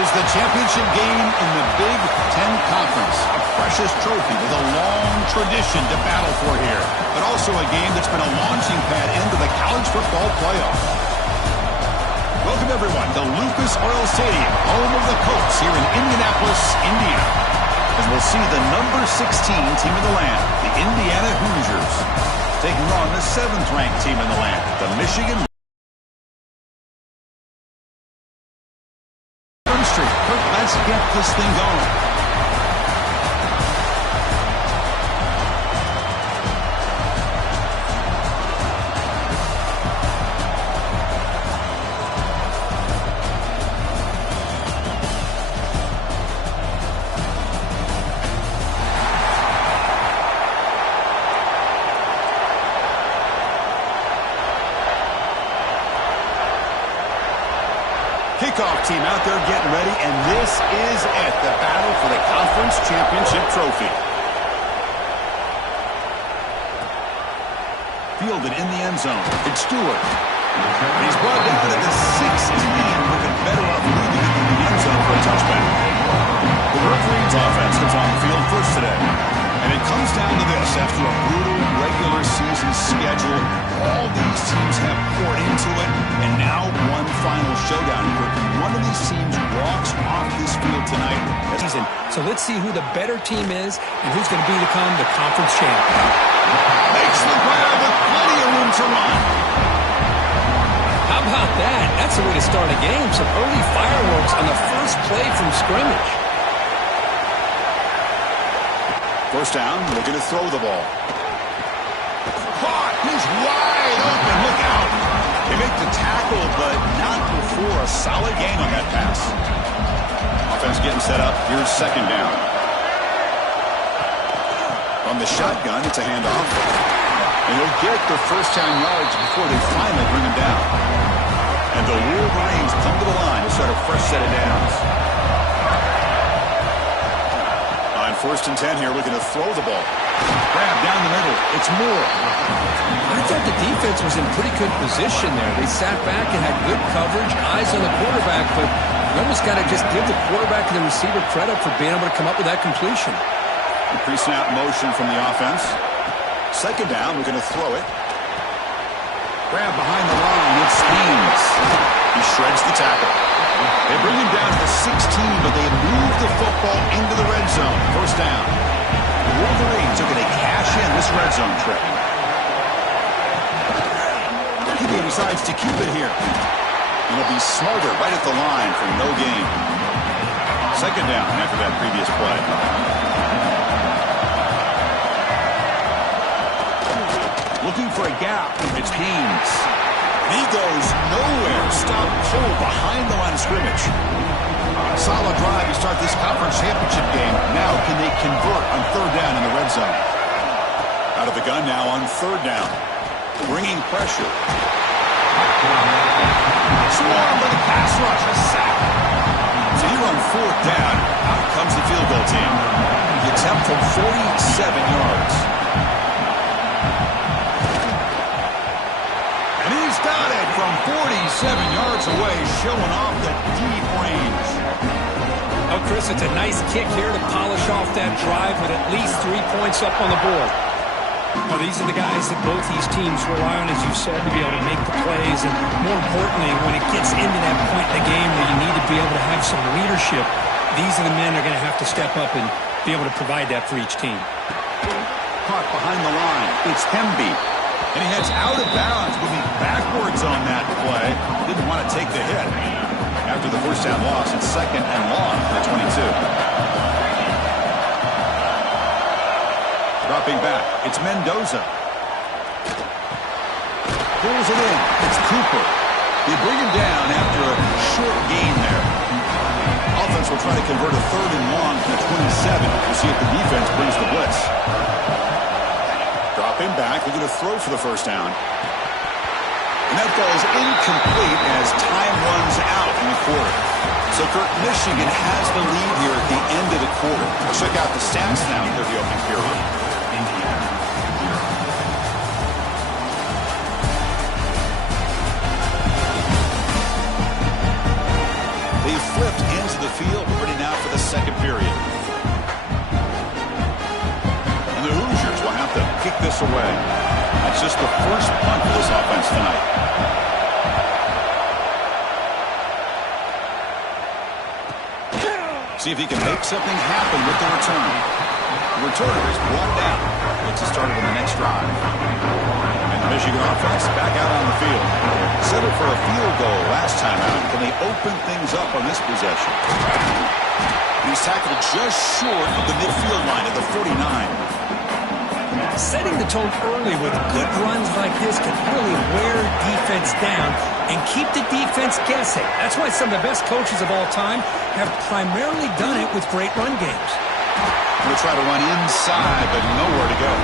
is the championship game in the Big Ten Conference. A precious trophy with a long tradition to battle for here. But also a game that's been a launching pad into the college football playoff. Welcome, everyone, to Lucas Oil Stadium, home of the Colts here in Indianapolis, Indiana. As we'll see the number 16 team in the land, the Indiana Hoosiers, taking on the 7th-ranked team in the land, the Michigan Street. Let's get this thing going. Kickoff team out there getting ready, and this is it, the battle for the conference championship trophy. Fielded in the end zone. It's Stewart. He's brought down at the 16, looking better off leaving it in the end zone for a touchback. The Wolverines offense comes on the field first today. And it comes down to this. After a brutal regular season schedule, all these teams have poured into it, and now one final showdown here. One of these teams walks off this field tonight. So let's see who the better team is and who's going to become the conference champion. Makes the grab with plenty of room to run. How about that? That's the way to start a game. Some early fireworks on the first play from scrimmage. First down, looking to throw the ball. Caught! He's wide open. Look out! They make the tackle, but not before a solid gain on that pass. Offense getting set up. Here's second down. On the shotgun, it's a handoff. And he'll get the first 10 yards before they finally bring him down. And the Wolverines come to the line to start a fresh set of downs. First and 10 here, looking to throw the ball. Grab down the middle. It's Moore. I thought the defense was in pretty good position there. They sat back and had good coverage, eyes on the quarterback, but you almost got to just give the quarterback and the receiver credit for being able to come up with that completion. The pre-snap motion from the offense. Second down, looking to throw it. Grab behind the line. It's Haynes. He shreds the tackle. They bring him down to the 16, but they move the football into the red zone. First down. The Wolverines are going to cash in this red zone trip. He decides to keep it here. And he'll be smarter right at the line for no gain. Second down after that previous play. Looking for a gap. It's Haynes. He goes nowhere. Stop cold behind the line of scrimmage. Solid drive to start this conference championship game. Now can they convert on third down in the red zone? Out of the gun now on third down. Bringing pressure. Swarm with a pass rush. A sack. So here on fourth down, out comes the field goal team. The attempt from 47 yards. Got it from 47 yards away, showing off the deep range. Oh, Chris, it's a nice kick here to polish off that drive with at least 3 points up on the board. Well, these are the guys that both these teams rely on, as you said, to be able to make the plays. And more importantly, when it gets into that point in the game where you need to be able to have some leadership, these are the men that are going to have to step up and be able to provide that for each team. Caught behind the line. It's Hemby. And he heads out of bounds, moving backwards on that play. Didn't want to take the hit. After the first down loss, it's second and long for the 22. Dropping back, it's Mendoza. Pulls it in. It's Cooper. They bring him down after a short gain there. Offense will try to convert a third and long from the 27 to see if the defense brings the blitz. Dropping back, looking to throw for the first down. And that falls incomplete as time runs out in the quarter. So, Kirk, Michigan has the lead here at the end of the quarter. Let's check out the stats now for the opening period. They flipped into the pass away. That's just the first punt for this offense tonight. See if he can make something happen with the return. The returner is brought down. Gets it started on the next drive. And the Michigan offense back out on the field. Settled for a field goal last time out. Can they open things up on this possession? He's tackled just short of the midfield line at the 49. Setting the tone early with good runs like this can really wear defense down and keep the defense guessing. That's why some of the best coaches of all time have primarily done it with great run games. We'll try to run inside, but nowhere to go.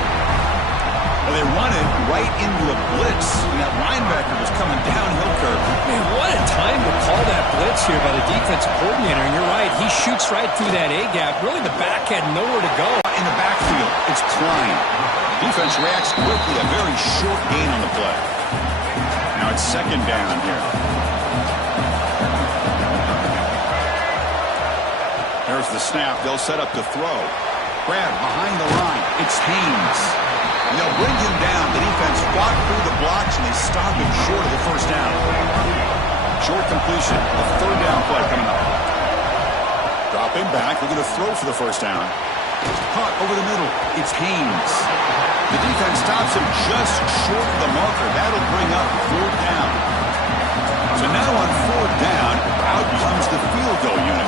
Well, they run it right into a blitz, and that linebacker was coming downhill curve. Man, what a time to call that blitz here by the defensive coordinator. And you're right, he shoots right through that A-gap. Really, the back had nowhere to go. In the backfield, it's Klein. Defense reacts quickly, a very short gain on the play. Now it's second down here. There's the snap. They'll set up to throw. Grab behind the line. It's Haynes. And they'll bring him down. The defense fought through the blocks, and they stopped him short of the first down. Short completion. A third down play coming up. Dropping back. They're going to throw for the first down. Caught over the middle. It's Haynes. The defense stops him just short of the marker. That'll bring up fourth down. So now on fourth down, out comes the field goal unit.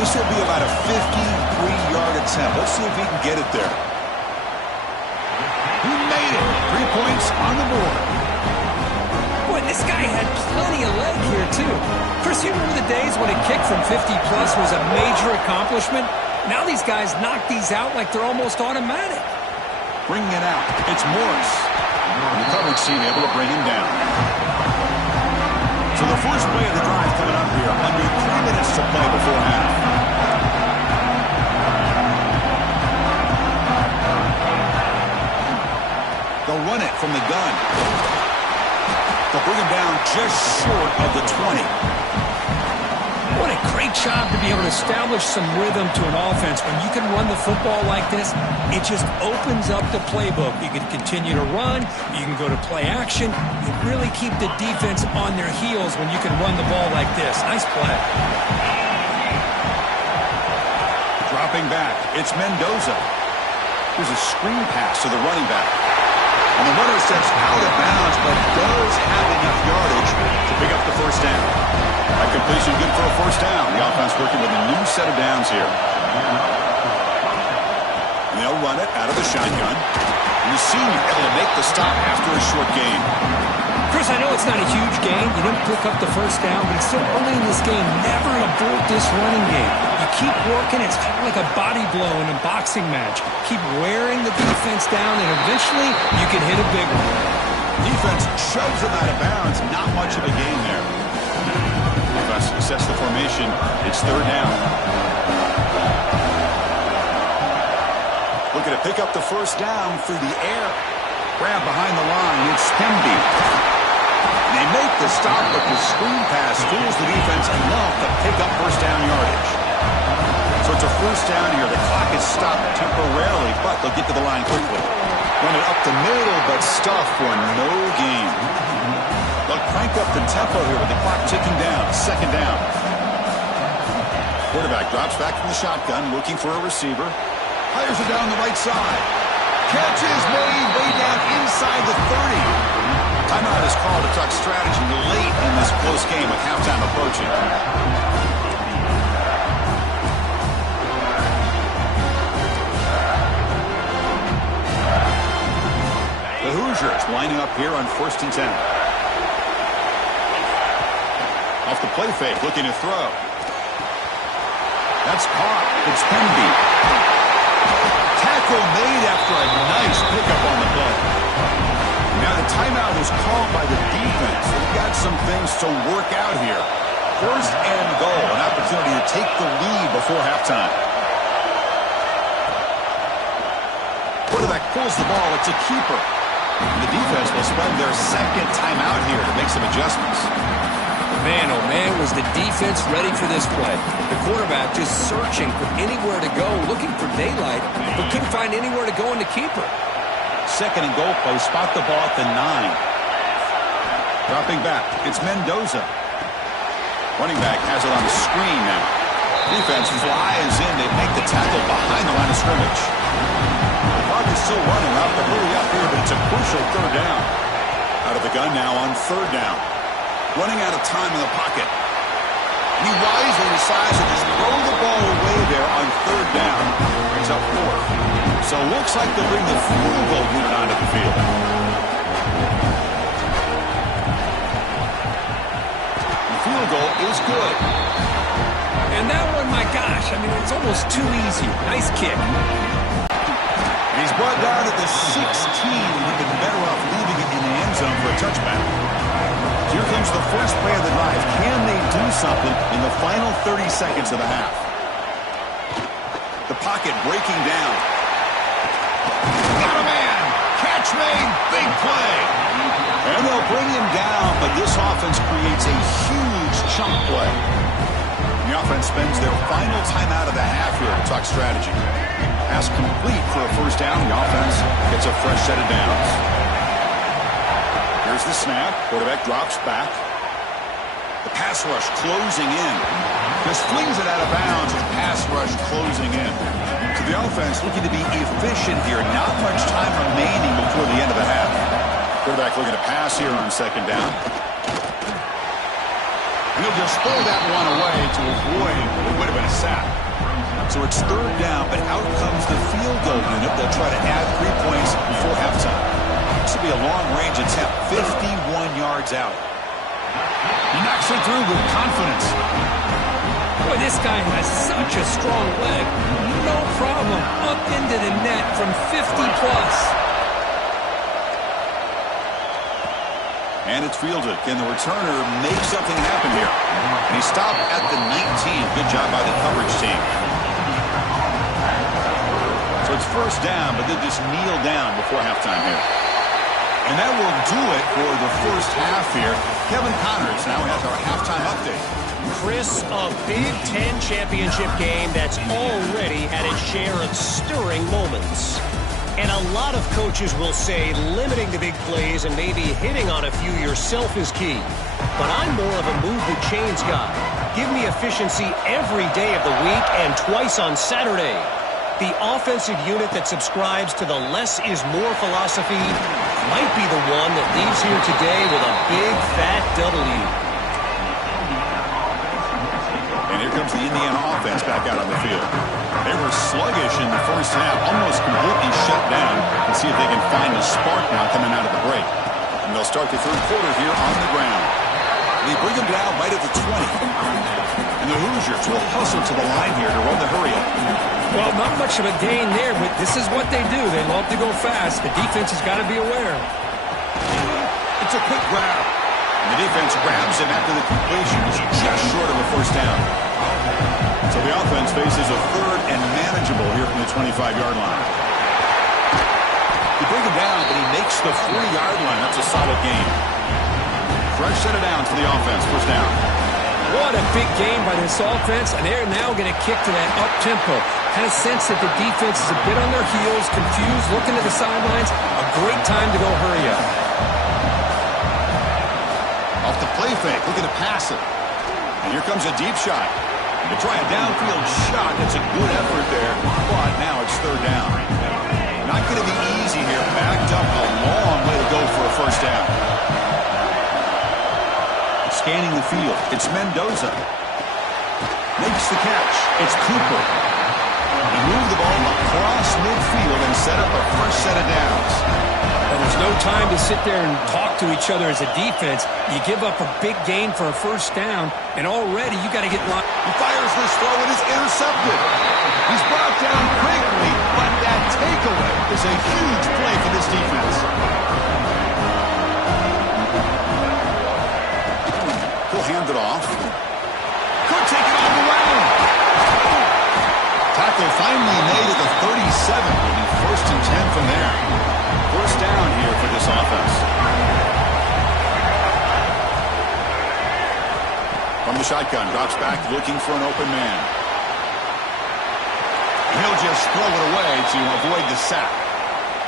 This will be about a 53-yard attempt. Let's see if he can get it there. He made it. 3 points on the board. Boy, this guy had plenty of leg here, too. Chris, you remember the days when a kick from 50-plus was a major accomplishment? Now these guys knock these out like they're almost automatic. Bringing it out. It's Morris. And the coverage team able to bring him down. So the first play of the drive coming up here. Under 3 minutes to play before half. They'll run it from the gun. They'll bring him down just short of the 20. What a great job to be able to establish some rhythm to an offense. When you can run the football like this, it just opens up the playbook. You can continue to run. You can go to play action. You really keep the defense on their heels when you can run the ball like this. Nice play. Dropping back. It's Mendoza. Here's a screen pass to the running back. And the runner steps out of bounds, but does have enough yardage to pick up the first down. That completion good for a first down. The offense working with a new set of downs here. And they'll run it out of the shotgun. And the senior able to make the stop after a short gain. Chris, I know it's not a huge gain. You didn't pick up the first down, but it's still early in this game. Never abort this running game. You keep working. It's kind of like a body blow in a boxing match. Keep wearing the defense down, and eventually you can hit a big one. Defense shoves him out of bounds. Not much of a gain there. Sets the formation. It's third down. Looking to pick up the first down through the air. Grab behind the line. It's Hemby. They make the stop, but the screen pass fools the defense enough to pick up first down yardage. So it's a first down here. The clock is stopped temporarily, but they'll get to the line quickly. Run it up the middle, but stuff for no gain. They'll crank up the tempo here with the clock ticking down. Second down. Quarterback drops back from the shotgun, looking for a receiver. Fires it down the right side. Catch is made way down inside the 30. Timeout is called to talk strategy late in this close game with halftime approaching. The Hoosiers lining up here on 1st and 10. Off the play fake, looking to throw. That's caught. It's Hemby. Tackle made after a nice pickup on the play. Now the timeout was called by the defense. We've got some things to work out here. First and goal, an opportunity to take the lead before halftime. Quarterback pulls the ball. It's a keeper. And the defense will spend their second timeout here to make some adjustments. Man, oh man, was the defense ready for this play. The quarterback just searching for anywhere to go, looking for daylight, but couldn't find anywhere to go in the keeper. Second and goal play. Spot the ball at the 9. Dropping back. It's Mendoza. Running back has it on the screen now. Defense flies in. They make the tackle behind the line of scrimmage. The clock is still running. We'll have to hurry up here, but it's a crucial third down. Out of the gun now on third down. Running out of time in the pocket. He wisely decides to just throw the ball away there on third down. It's up 4. So it looks like they'll bring the field goal unit onto the field. The field goal is good. And that one, my gosh, I mean, it's almost too easy. Nice kick. And he's brought down at the 16. He'd been better off leaving it in the end zone for a touchback. Here comes the first play of the drive. Can they do something in the final 30 seconds of the half? The pocket breaking down. Got a man. Catch made. Big play. And they'll bring him down, but this offense creates a huge chunk play. The offense spends their final timeout of the half here to talk strategy. Pass complete for a first down. The offense gets a fresh set of downs. Here's the snap. Quarterback drops back. The pass rush closing in. Just flings it out of bounds as pass rush closing in. So the offense looking to be efficient here. Not much time remaining before the end of the half. Quarterback looking to pass here on second down. And he'll just throw that one away to avoid what would have been a sack. So it's third down, but out comes the field goal unit. They'll try to add 3 points before halftime. This will be a long-range attempt, 51 yards out. He knocks it through with confidence. Boy, this guy has such a strong leg. No problem. Up into the net from 50-plus. And it's fielded. Can the returner make something happen here? And he stopped at the 19. Good job by the coverage team. So it's first down, but they just kneel down before halftime here. And that will do it for the first half here. Kevin Connors now has our halftime update. Chris, a Big Ten championship game that's already had its share of stirring moments. And a lot of coaches will say limiting the big plays and maybe hitting on a few yourself is key. But I'm more of a move the chains guy. Give me efficiency every day of the week and twice on Saturday. The offensive unit that subscribes to the less is more philosophy might be the one that leaves here today with a big fat W. And here comes the Indiana offense back out on the field. They were sluggish in the first half, almost completely shut down. Let's see if they can find a spark now coming out of the break. And they'll start the third quarter here on the ground. They bring them down right at the 20. And the Hoosiers will hustle to the line here to run the hurry up. Well, not much of a gain there, but this is what they do. They love to go fast. The defense has got to be aware. It's a quick grab. And the defense grabs him after the completion. He's just short of a first down. So the offense faces a third and manageable here from the 25-yard line. They bring him down, but he makes the 40-yard line. That's a solid gain. Fresh set of downs for the offense. First down. What a big game by this offense, and they're now going to kick to that up-tempo. Kind of sense that the defense is a bit on their heels, confused, looking to the sidelines. A great time to go hurry up. Off the play fake, looking to pass it. And here comes a deep shot. They try a downfield shot. That's a good effort there, but now it's third down. Not going to be easy here. Backed up a long way to go for a first down. Scanning the field. It's Mendoza. Makes the catch. It's Cooper. He moved the ball across midfield and set up a fresh set of downs. Well, there's no time to sit there and talk to each other as a defense. You give up a big gain for a first down, and already you got to get line. He fires this throw and is intercepted. He's brought down quickly, but that takeaway is a huge play for this defense. He'll hand it off. Could take it all the way. Tackle finally made at the 37. Will be first and 10 from there. First down here for this offense. From the shotgun, drops back looking for an open man. He'll just throw it away to avoid the sack.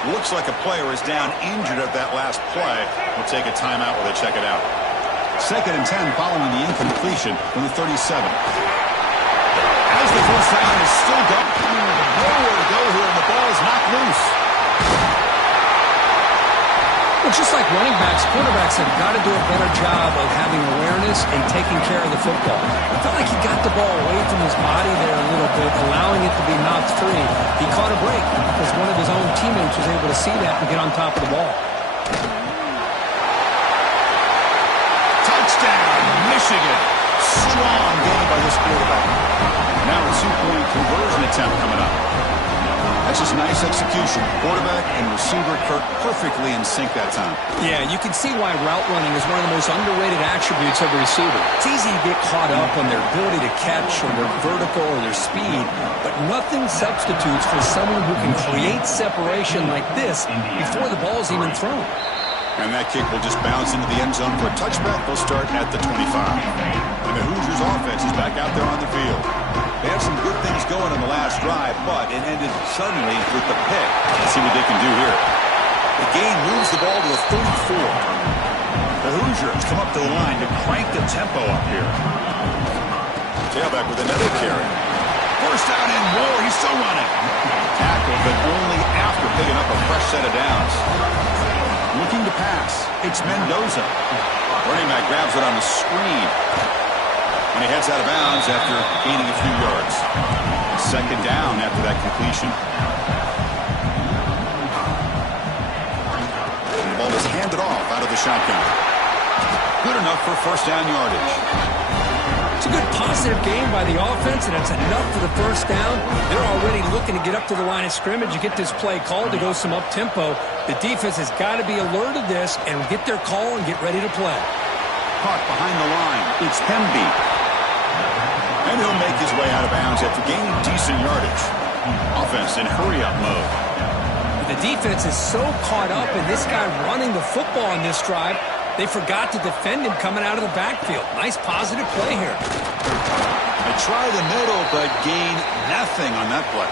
Looks like a player is down injured at that last play. We'll take a timeout while they check it out. 2nd and 10 following the incompletion from the 37. As the first down is still going. Nowhere to go here, and the ball is knocked loose. Well, just like running backs, quarterbacks have got to do a better job of having awareness and taking care of the football. I felt like he got the ball away from his body there a little bit, allowing it to be knocked free. He caught a break because one of his own teammates was able to see that and get on top of the ball. Touchdown, Michigan. Strong game by this quarterback. Now a 2-point conversion attempt coming up. That's just nice execution. Quarterback and receiver Kirk perfectly in sync that time. Yeah, you can see why route running is one of the most underrated attributes of a receiver. It's easy to get caught up on their ability to catch or their vertical or their speed, but nothing substitutes for someone who can create separation like this before the ball is even thrown. And that kick will just bounce into the end zone for a touchback. They'll start at the 25. And the Hoosiers offense is back out there on the field. They had some good things going on the last drive, but it ended suddenly with the pick. Let's see what they can do here. The gain moves the ball to the 34. The Hoosiers come up to the line to crank the tempo up here. Tailback with another carry. First down and more. He's still running. Tackle, but only after picking up a fresh set of downs. Looking to pass. It's Mendoza. Running back grabs it on the screen. And he heads out of bounds after gaining a few yards. 2nd down after that completion. And the ball is handed off out of the shotgun. Good enough for first down yardage. It's a good positive game by the offense, and it's enough for the first down. They're already looking to get up to the line of scrimmage and get this play called to go some up-tempo. The defense has got to be alert of this and get their call and get ready to play. Caught behind the line. It's Pemby. And he'll make his way out of bounds after gaining decent yardage. Offense in hurry-up mode. The defense is so caught up in this guy running the football on this drive, they forgot to defend him coming out of the backfield. Nice positive play here. They try the middle, but gain nothing on that play.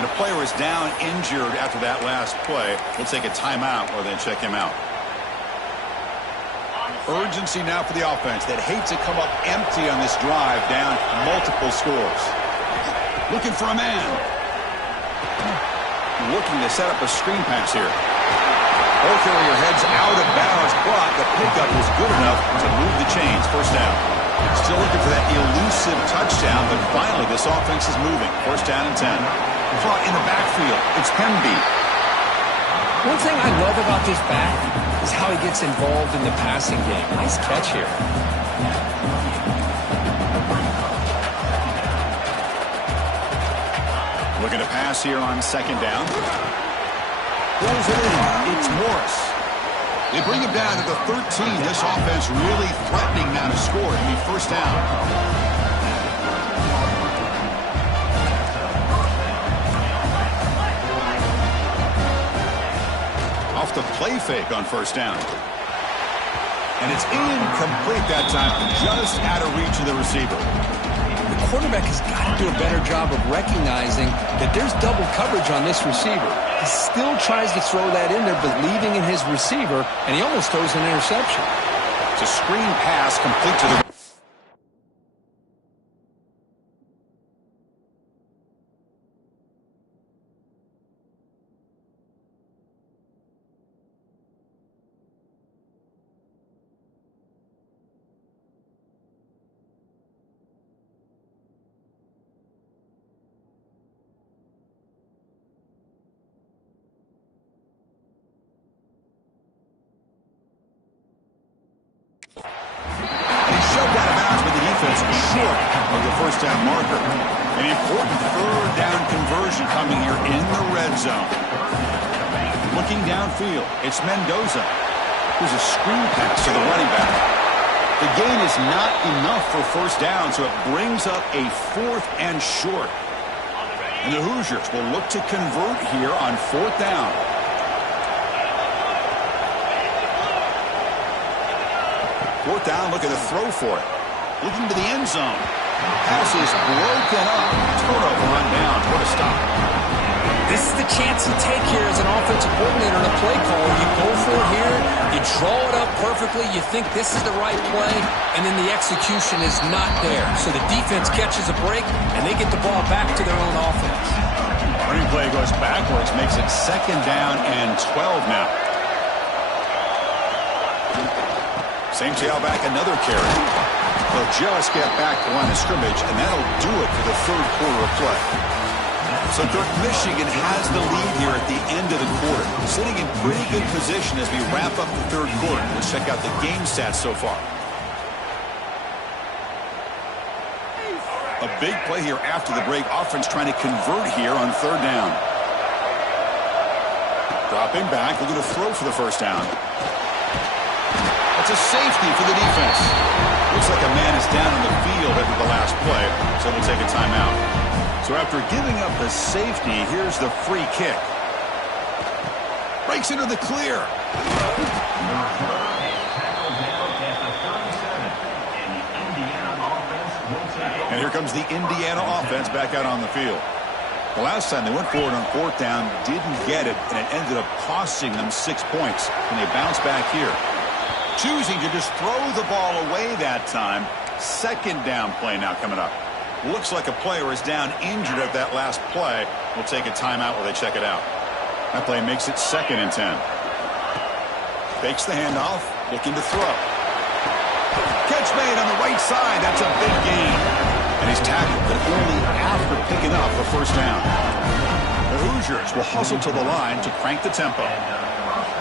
And the player is down injured after that last play. We'll take a timeout or then check him out. Urgency now for the offense that hates to come up empty on this drive, down multiple scores. Looking for a man. Looking to set up a screen pass here. Ball carrier heads out of bounds, but the pickup was good enough to move the chains. First down. Still looking for that elusive touchdown, but finally this offense is moving. First down and 10. Caught in the backfield. It's Pemby. One thing I love about this back is how he gets involved in the passing game. Nice catch here. Looking to pass here on 2nd down. Rolls it in. It's Morris. They bring him down to the 13. This offense really threatening now to score. It'll be first down. Off the play fake on first down. And it's incomplete that time, just out of reach of the receiver. The quarterback has got to do a better job of recognizing that there's double coverage on this receiver. He still tries to throw that in there, believing in his receiver, and he almost throws an interception. It's a screen pass complete to the... short of the first down marker. An important 3rd down conversion coming here in the red zone. Looking downfield, it's Mendoza. There's a screen pass to the running back. The gain is not enough for first down, so it brings up a 4th and short. And the Hoosiers will look to convert here on 4th down. Fourth down, look at the throw for it. Looking to the end zone. Pass is broken up. Turnover run down. What a stop. This is the chance you take here as an offensive coordinator and a play caller. You go for it here, you draw it up perfectly, you think this is the right play, and then the execution is not there. So the defense catches a break, and they get the ball back to their own offense. Running play goes backwards, makes it 2nd down and 12 now. St. Back another carry. They'll just get back to line of scrimmage, and that'll do it for the 3rd quarter of play. So Michigan has the lead here at the end of the quarter. Sitting in pretty good position as we wrap up the 3rd quarter. Let's check out the game stats so far. A big play here after the break. Offense trying to convert here on 3rd down. Dropping back, looking to throw for the 1st down. That's a safety for the defense. Looks like a man is down on the field after the last play, so we'll take a timeout. So after giving up the safety, here's the free kick. Breaks into the clear. And here comes the Indiana offense back out on the field. The last time they went forward on 4th down, didn't get it, and it ended up costing them 6 points. And they bounce back here. Choosing to just throw the ball away that time. 2nd down play now coming up. Looks like a player is down injured at that last play. We'll take a timeout while they check it out. That play makes it 2nd and 10. Fakes the handoff, looking to throw. Catch made on the right side. That's a big gain. And he's tackled, but only after picking up the 1st down. The Hoosiers will hustle to the line to crank the tempo.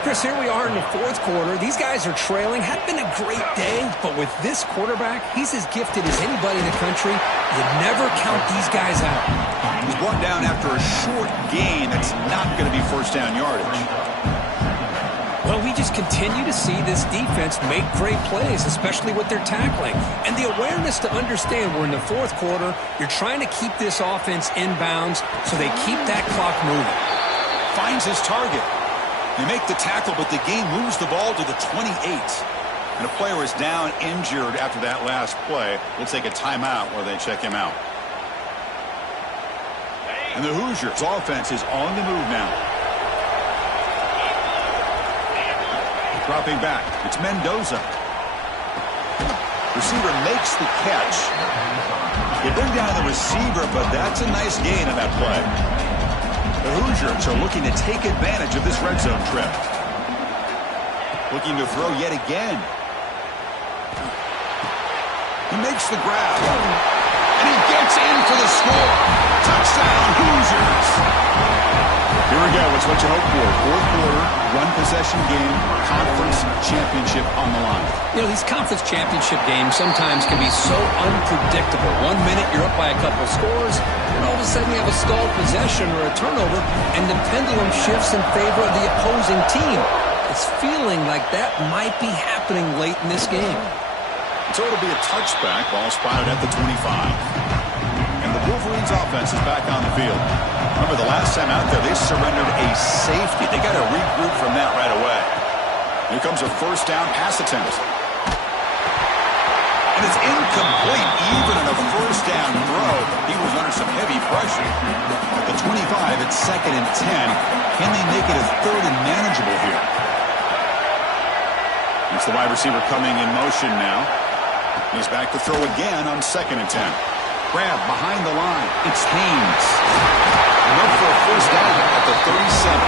Chris, here we are in the 4th quarter. These guys are trailing. Had been a great day, but with this quarterback, he's as gifted as anybody in the country. You never count these guys out. He's brought down after a short gain that's not going to be 1st down yardage. Well, we just continue to see this defense make great plays, especially with their tackling. And the awareness to understand we're in the 4th quarter, you're trying to keep this offense inbounds so they keep that clock moving. Finds his target. They make the tackle, but the game moves the ball to the 28. And a player is down injured after that last play. We'll take a timeout while they check him out. And the Hoosiers offense is on the move now. Dropping back. It's Mendoza. Receiver makes the catch. They bring down the receiver, but that's a nice gain on that play. The Hoosiers are looking to take advantage of this red zone trip. Looking to throw yet again. He makes the grab. And he gets in for the score. Touchdown, Hoosiers. Here we go. It's what you hope for. 4th quarter, one-possession game, conference championship on the line. You know, these conference championship games sometimes can be so unpredictable. 1 minute you're up by a couple scores, and all of a sudden you have a stalled possession or a turnover, and the pendulum shifts in favor of the opposing team. It's feeling like that might be happening late in this game. So it'll be a touchback, ball spotted at the 25. And the Wolverines offense is back on the field. Remember the last time out there, they surrendered a safety. They got to regroup from that right away. Here comes a 1st down pass attempt. And it's incomplete, even in a 1st down throw. He was under some heavy pressure. At the 25, it's 2nd and 10. Can they make it a 3rd and manageable here? It's the wide receiver coming in motion now. He's back to throw again on 2nd and 10. Grab behind the line. It's Haynes. Look for a 1st down at the 37.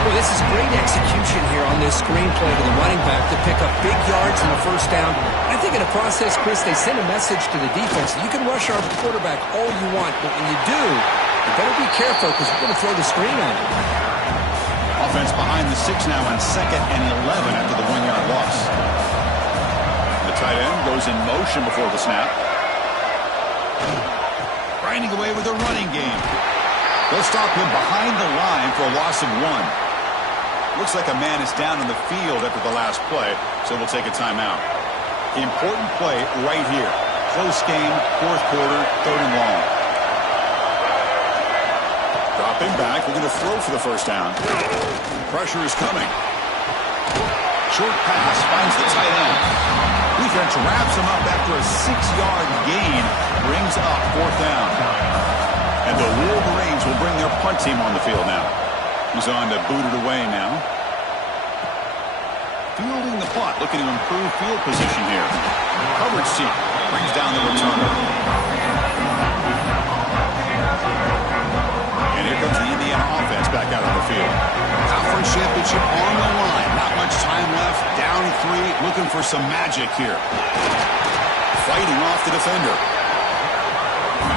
Well, this is great execution here on this screenplay to the running back to pick up big yards in the 1st down. I think in the process, Chris, they send a message to the defense. You can rush our quarterback all you want, but when you do, you better be careful because we're going to throw the screen on you. Offense behind the 6 now on 2nd and 11 after the 1-yard loss. The tight end goes in motion before the snap. Grinding away with a running game. They'll stop him behind the line for a loss of 1. Looks like a man is down in the field after the last play, so we'll take a timeout. Important play right here. Close game, 4th quarter, 3rd and long. Dropping back, we're going to throw for the 1st down. Pressure is coming. Short pass finds the tight end. Defense wraps him up after a 6-yard gain. Brings up 4th down. And the Wolverines will bring their punt team on the field now. He's on to boot it away now. Fielding the punt, looking to improve field position here. Coverage team brings down the returner. And here comes the Indiana offense back out on the field. Conference championship on the line. Not much time left. Down 3, looking for some magic here. Fighting off the defender.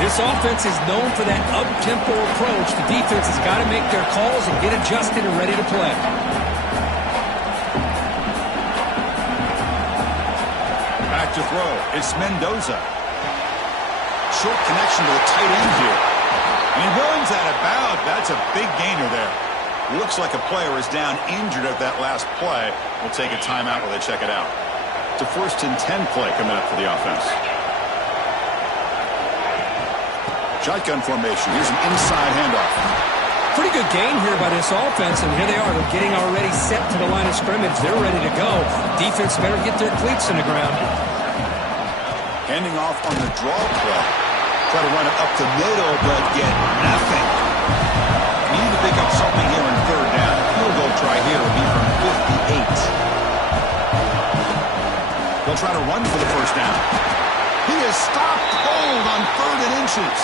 This offense is known for that up-tempo approach. The defense has got to make their calls and get adjusted and ready to play. Back to throw. It's Mendoza. Short connection to the tight end here. And he runs out of bounds. That's a big gainer there. Looks like a player is down injured at that last play. We'll take a timeout while they check it out. It's a 1st and 10 play coming up for the offense. Shotgun formation. Here's an inside handoff. Pretty good gain here by this offense, and here they are. They're getting already set to the line of scrimmage. They're ready to go. Defense better get their cleats in the ground. Handing off on the draw play. Try to run it up the middle, but get nothing. Need to pick up something here in 3rd down. Field goal try here will be from 58. They'll try to run for the 1st down. He is stopped cold on 3rd and inches.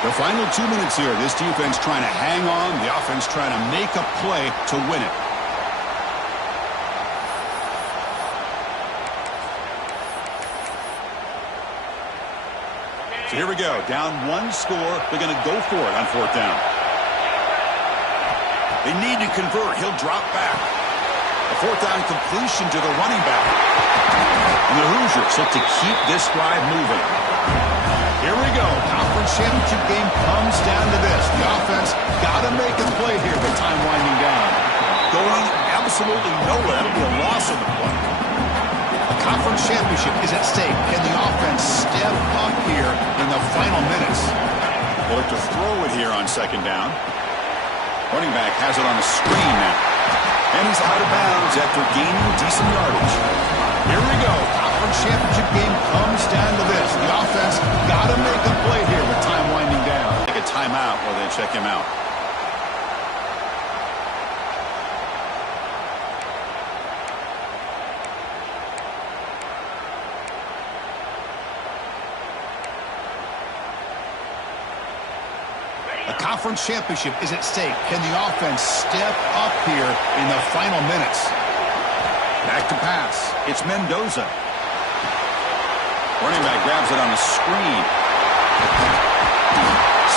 The final 2 minutes here. This defense trying to hang on. The offense trying to make a play to win it. So here we go. Down 1 score. They're going to go for it on 4th down. They need to convert. He'll drop back. A 4th down completion to the running back. And the Hoosiers look to keep this drive moving. Here we go. Conference championship game comes down to this. The offense got to make a play here with time winding down. Going absolutely nowhere. That'll be a loss of the play. A conference championship is at stake. Can the offense step up here in the final minutes? They'll look to throw it here on 2nd down. Running back has it on the screen now. And he's out of bounds after gaining decent yardage. Here we go. Conference championship game comes down to this. The offense got to make a play here with time winding down. Take a timeout while they check him out. A conference championship is at stake. Can the offense step up here in the final minutes? Back to pass. It's Mendoza. Running back grabs it on the screen.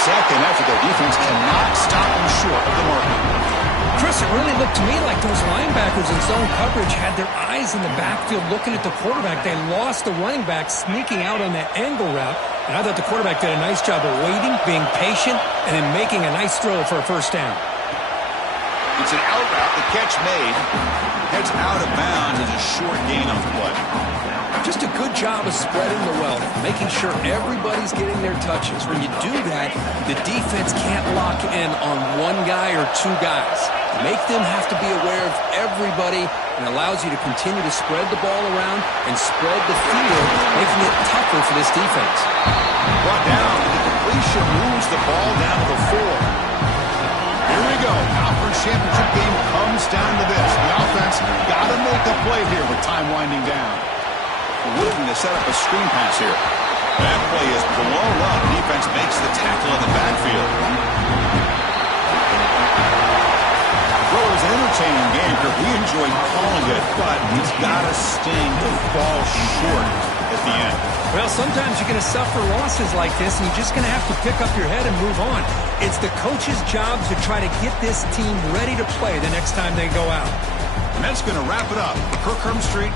Second effort. Their defense cannot stop them short of the mark. Chris, it really looked to me like those linebackers in zone coverage had their eyes in the backfield looking at the quarterback. They lost the running back sneaking out on that angle route. And I thought the quarterback did a nice job of waiting, being patient, and then making a nice throw for a 1st down. It's an out route. The catch made. Heads out of bounds as a short gain on the play. Just a good job of spreading the wealth, making sure everybody's getting their touches. When you do that, the defense can't lock in on 1 guy or 2 guys. Make them have to be aware of everybody, and allows you to continue to spread the ball around and spread the field, making it tougher for this defense. Brought down. The completion moves the ball down to the 4. Here we go. Conference championship game comes down to this. The offense got to make a play here with time winding down. Looking to set up a screen pass here. That play is blown up. Defense makes the tackle in the backfield. Well, it was an entertaining game here. We enjoyed calling it, but it's got to sting to fall short at the end. Well, sometimes you're going to suffer losses like this, and you're just going to have to pick up your head and move on. It's the coach's job to try to get this team ready to play the next time they go out. And that's going to wrap it up. Kirk Herbstreit,